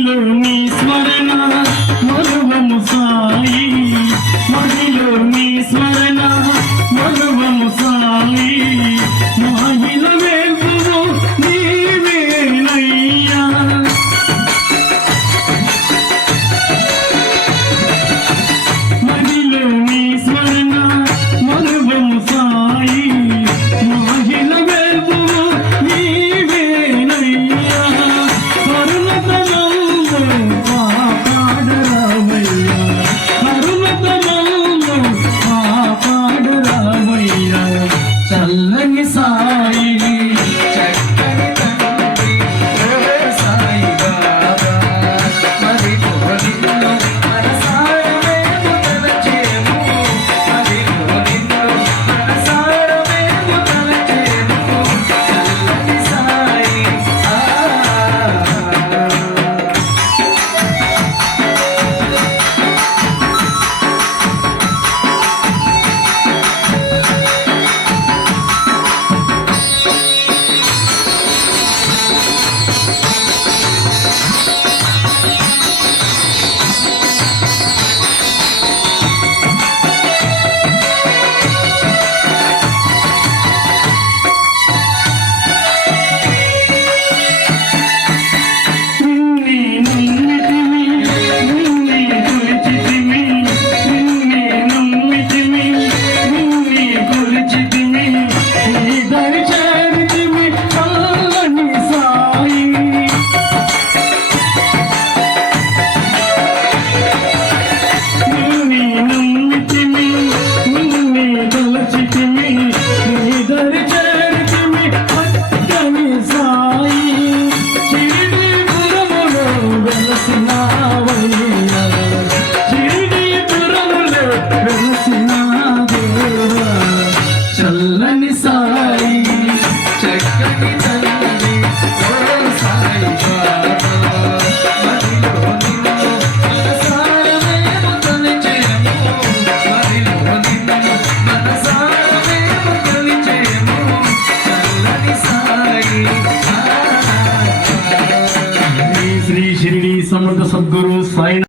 మదిలో నీ 你傻。ਸਤਿਗੁਰੂ ਸਾਈਂ